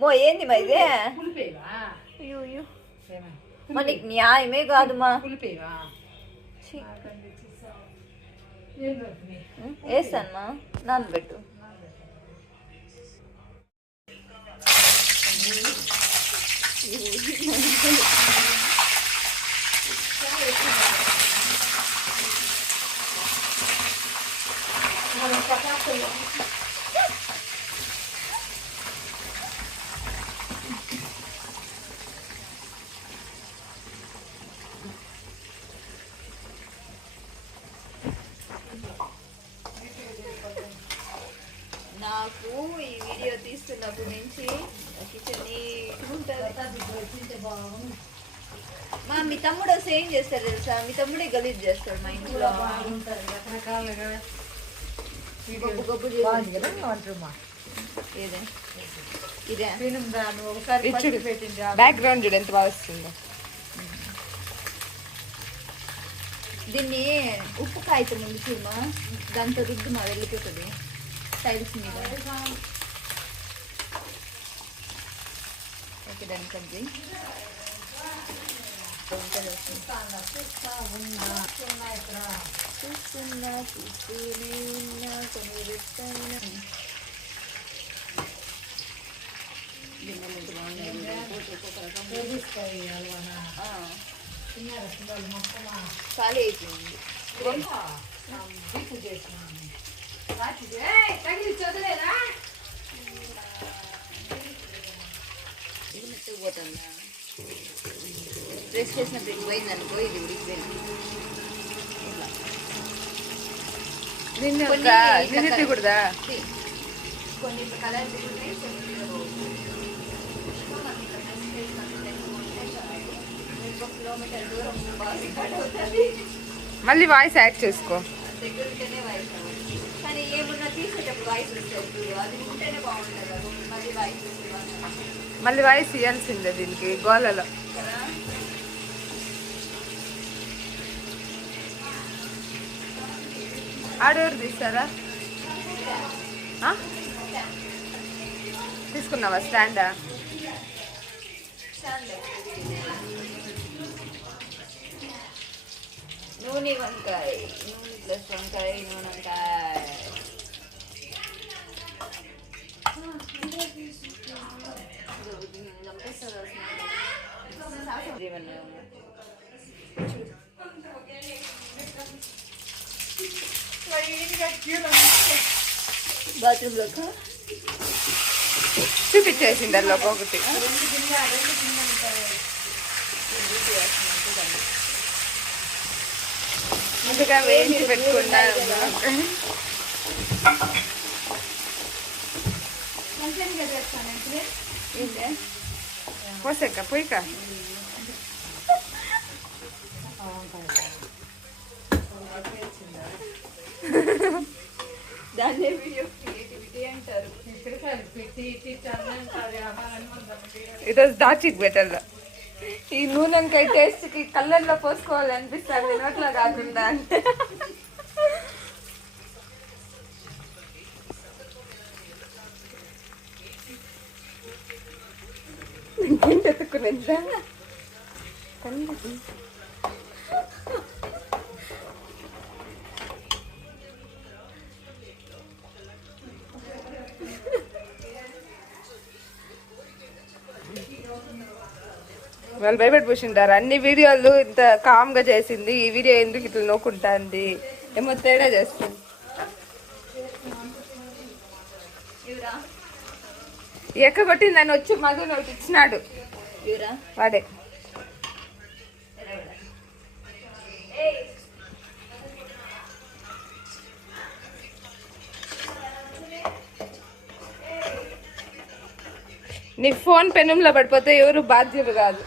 మో ఏంది మా ఇదే మనకి న్యాయమే కాదు మా వేస్తాను నానబెట్టు. నాకు ఈ వీడియో తీస్తున్నప్పటి నుంచి కిచెన్ మా మీ తమ్ముడు వస్తే ఏం చేస్తారు తెలుసా? మీ తమ్ముడే గలీజ్ చేస్తాడు మా ఇంట్లో. బ్యాక్గ్రౌండ్ చూడు ఎంత బాగా వస్తుందో. దీన్ని ఉప్పు కాగితం ముందు చూడమా, దాంతో రుద్దు మా వెళ్ళిపోతుంది టైల్స్ మీద. ఓకే దాన్ని కద్ది చూస్తున్నా చూస్తూనే ఉన్నా కొన్ని రెట్టయినా ఖాళీ అయిపోయింది. ఇది మెత్తకపోతుందా? ప్రెస్ చేసినప్పుడు ఇది పోయింది అనుకో, ఇది ఉడికిపోయింది. కొన్ని కలర్ దిగుతాయి, కిలోమీటర్ దూరం అవుతుంది. మళ్ళీ వాయిస్ యాడ్ చేసుకో. దగ్గరుంటేనే వాయిస్ అవ్వాలి, కానీ ఏమున్నా తీసేటప్పుడు వాయిస్ వస్తుంది. అది ఉంటేనే బాగుంటుంది. మళ్ళీ వాయిస్ ఇవ్వాల్సిందే దీనికి గోలలో. ఆడెవరు తీస్తారా? తీసుకున్నావా స్టాండా? నూనె వంకాయ, నూనె ప్లస్ వంకాయ, నూనె వంకాయ. బాత్రూంలో చూపించేసింది అందులో ఒకటి. ముందుగా వేయించి పెట్టుకున్నారు. పోసాక పోయిక దాన్నే వీడియో క్రియేటివిటీ అంటారు. ఈరోజు దాచికి పెట్టాలి. ఈ నూనెంకాయ టేస్ట్ కి కళ్ళల్లో పోసుకోవాలి అనిపిస్తుంది, నోట్లో కాకుండా. అంటే ఇంకేం పెట్టుకునేదా కళ్ళకి. వాళ్ళు భయపెట్టి పూసింటారు. అన్ని వీడియోలు ఇంత కామ్గా చేసింది, ఈ వీడియో ఎందుకు ఇట్లా నోకుంటుంది, ఏమో తేడా చేస్తుంది. ఎక్క కొట్టింది అని వచ్చి మధు ఒకటి ఇచ్చినాడు వాడే. నీ ఫోన్ పెనంలో పడిపోతే ఎవరు బాధ్యులు కాదు.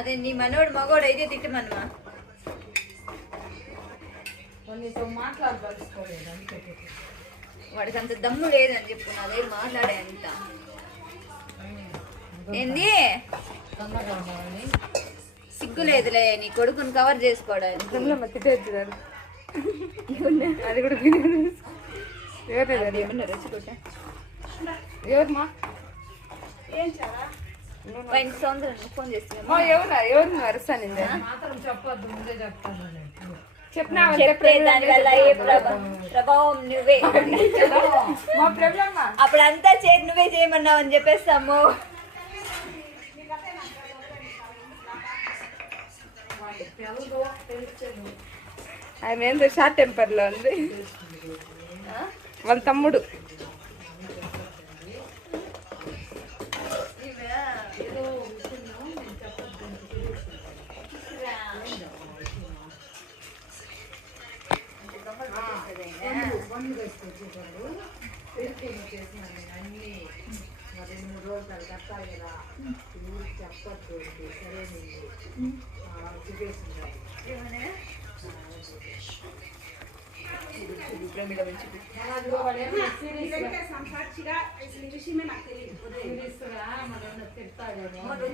అదే నీ మనోడు మగోడు అయితే తిట్టమన్నమా. వాడికి అంత దమ్ము లేదని చెప్పు, నాదే మాట్లాడే అంత. ఏంది సిగ్గు లేదులే నీ కొడుకుని కవర్ చేసుకోవడానికి. అది కూడా ఎవరమ్మా ఫోన్ చేస్తున్నా. ఎవరు అరుస్తాను చెప్పినా చెప్పే దానివల్ల ఏ ప్రభావం నువ్వే. అప్పుడంతా చేతి నువ్వే చేయమన్నావు అని చెప్పేస్తాము. ఆయన ఏంటో షార్ట్ టెంపర్ లో ఉంది. వాళ్ళ తమ్ముడు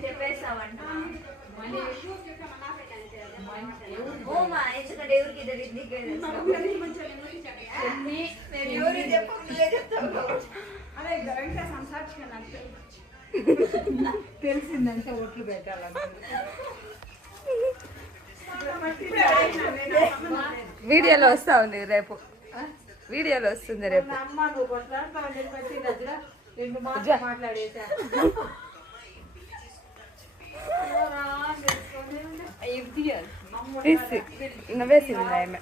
చెప్పేస్తావంట ఎందుకంటే ఎవరికి తెలిసిందంటే ఒట్లు పెట్టాలంటే వీడియోలో వస్తా ఉంది రేపు. వీడియోలో వస్తుంది రేపు. నవ్వేసింది ఆమె.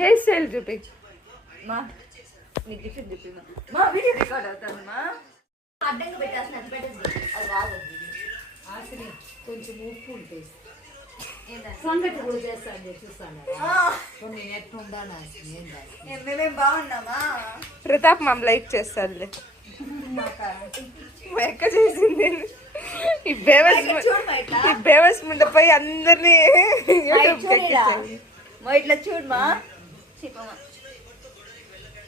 హెయిర్ స్టైల్ చూపి వీడియో రికార్డ్ అవుతానమ్మా. అడ్డంగా పెట్టాల్సిన అది పెట్టదు, అది రాదు. కొంచెం ఉప్పు ఉంటుంది. సంగటి కూడా చేస్తాను చూస్తాను. కొన్ని ఎట్లుందా మేమేం బాగున్నామా? ప్రతాప్ మామ లైక్ చేస్తాడులే. మా ఎక్క చేసింది ఈ బేవస్ ముందు పోయి అందరినీ ఇట్లా చూడమా. చెప్పమ్మా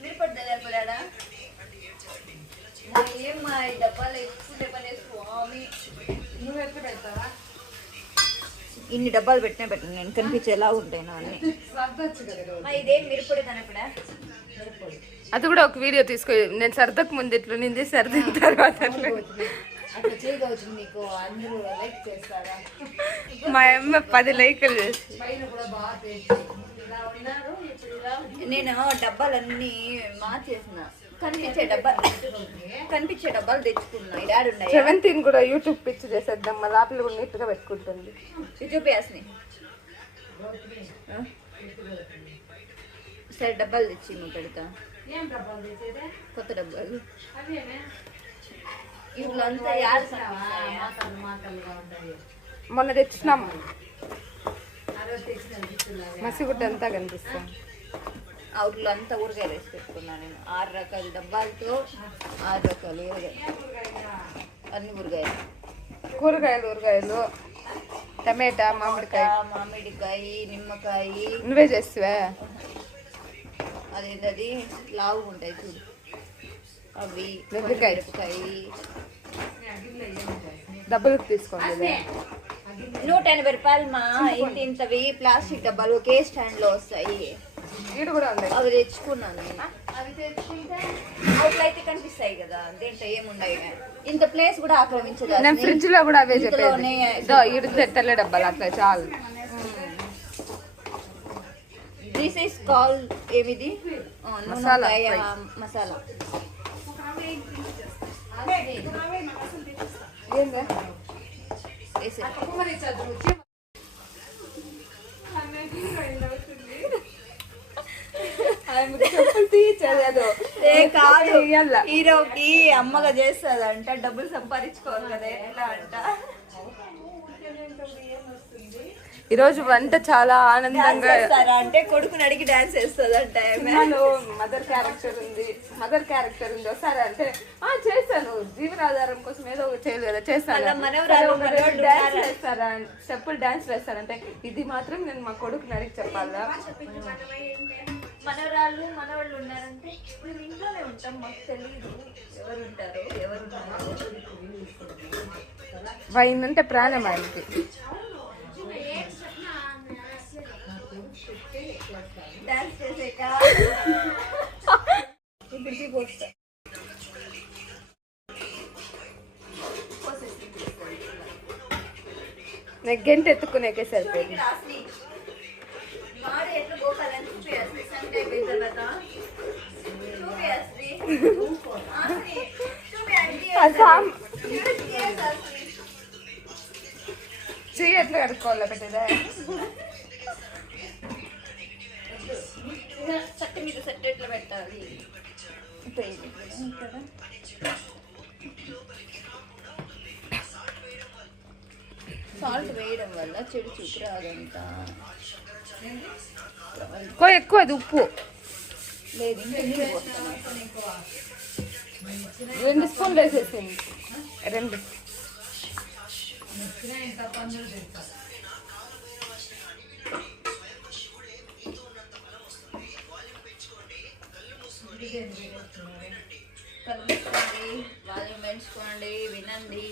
మీరు పడ్డా ఏమ్మా ఈ డబ్బాలు ఎక్కువ పనే స్వామి. నువ్వు ఎట్లా పెడతావా? ఇన్ని డబ్బాలు పెట్టినా పెట్టిన నేను కనిపించేలా ఉంటాయి నా అన్ని. ఇదేం మిరపొడి కనపడా? అది కూడా ఒక వీడియో తీసుకో. నేను సర్దకు ముందు ఇట్లు నింది సర్దిన తర్వాత అట్లా చేయవచ్చు. నీకు అందరూ లైక్ చేస్తారా? మా అమ్మ 10 లైకులు చేసి పైన కూడా బాగా నేను డబ్బాలన్నీ మార్చేసిన. కనిపించే డబ్బాలు తెచ్చుకున్నా. ఈ డాడీ ఉన్నాయి. 17 కూడా యూట్యూబ్ పిచ్చి చేసేద్దాం. మా లోపల కూడా నీట్గా పెట్టుకుంటుంది. చూపేయాల్సి సరే డబ్బాలు తెచ్చి నువ్వు పెడతా. కొత్త డబ్బాలు ఇట్లా అంతా మొన్న తెచ్చినాం. మసిగుడ్డ అంతా కనిపిస్తాం. అవుట్లో అంతా ఊరగాయలు వేసి పెట్టుకున్నాను నేను. 6 రకాల డబ్బాలతో 6 రకాలు అన్ని ఊరగాయలు. కూరగాయలు టమాటా, మామిడికాయ, నిమ్మకాయ. నువ్వే చేస్తావా? అదేంటది లావు ఉంటాయి చూడు అవి. మిరపకాయ డబ్బులకు తీసుకోండి. 180 రూపాయలు మా. ఇంతవి ప్లాస్టిక్ డబ్బాలు ఒకే స్టాండ్ లో వస్తాయి. అవి తెచ్చుకున్నాను నేను. అవి తెచ్చుకుంటే అవుట్లు అయితే కనిపిస్తాయి కదా, దీంట్లో ఏముండయి. ఇంత ప్లేస్ కూడా ఆక్రమించదు. నేను ఫ్రిడ్జ్ లో కూడా అవే చెప్పేది. డబ్బాలు అట్లా చాలు. దిస్ ఈస్ కాల్ ఏమిది? మసాలా. హీరోకి అమ్మగా చేస్తుందంట. డబ్బులు సంపాదించుకోవాలి కదా ఎట్లా అంట. ఈరోజు వంట చాలా ఆనందంగా. అంటే కొడుకుని అడిగి డాన్స్ వేస్తుందంట. మదర్ క్యారెక్టర్ ఉంది ఒకసారి అంటే చేస్తాను, జీవనాధారం కోసం ఏదో ఒకటి చేయలేదు కదా, చేస్తాను. డాన్స్ వేస్తారా, స్టెప్పులు డాన్స్ వేస్తారంటే ఇది మాత్రం నేను మా కొడుకుని అడిగి చెప్పాలా. మనవరాళ్ళు మనవాళ్ళు ఉన్నారంటే మేము ఇంట్లోనే ఉంటాం, మాకు తెలియదు ఎవరు ఉంటారు ఎవరు వైందంటే ప్రాణం ఆయనకి. డాన్స్ చేసాక ఇప్పటికీ పోస్తా గంట ఎత్తుకునేకే సరిపోయింది. వాడు ఎట్లా పోకాలని చూపియాలి. సండే అయిపోయిన తర్వాత చెయ్యి ఎట్లా కడుక్కోవాలా పెట్టేదా. చట్ట మీద సెట్ ఎట్లా పెట్టాలి. సాల్ట్ వేయడం వల్ల చెడు చూపు రాదంతా. ఎక్కువ అది ఉప్పు లేదు, ఇంకా 2 స్పూన్లు వేసేసింది. 2 కలుపుకోండి, వాళ్ళు పెంచుకోండి, వినండి.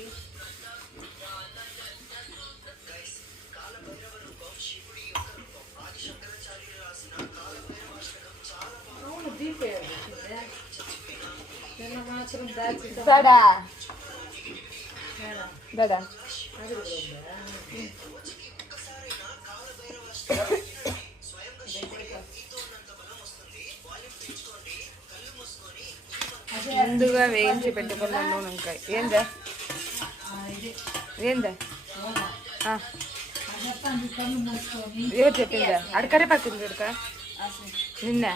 ముందుగా వేయించి పెట్టుకున్న నూనెంకాయ. ఏందా ఎవరు చెప్పిందా? అడకరే పక్కింది ఉడక నిన్న.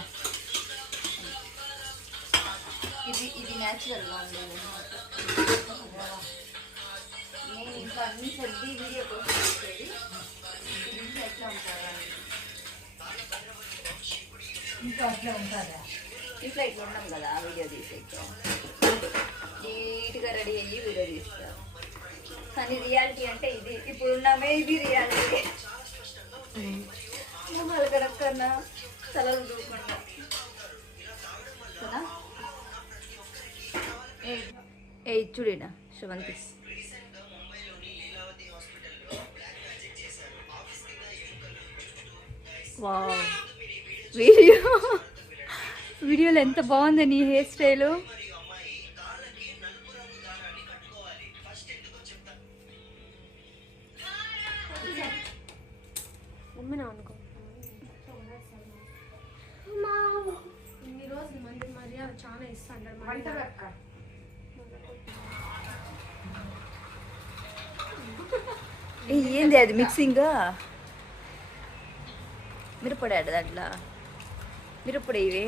ఇది న్యాచురల్గా ఉండేది. నేను ఇంకా అన్ని సర్ది వీడియో కోసం చేసేది. ఎట్లా ఉంటారా ఇంకా అట్లా ఉంటారా? ఇట్లా ఇట్లా ఉన్నాం కదా వీడియో తీసేక నీట్గా రెడీ అయ్యి వీడియో తీస్తాం. కానీ రియాలిటీ అంటే ఇది. ఇప్పుడు ఉన్నామే ఇది రియాలిటీ. మొహాలు కడక్కన్నా తలలు దూకుండా కదా. ఏ చూడేనా శ్రవంతి వావ్, వీడియోలో ఎంత బాగుంది నీ హెయిర్ స్టైలు. ఇన్ని రోజులు మంది మర్యాద చాలా ఇస్తాను. ఏంది అది మిక్సింగ్? మిరపొడి దాంట్లో మిరపొడి ఇవి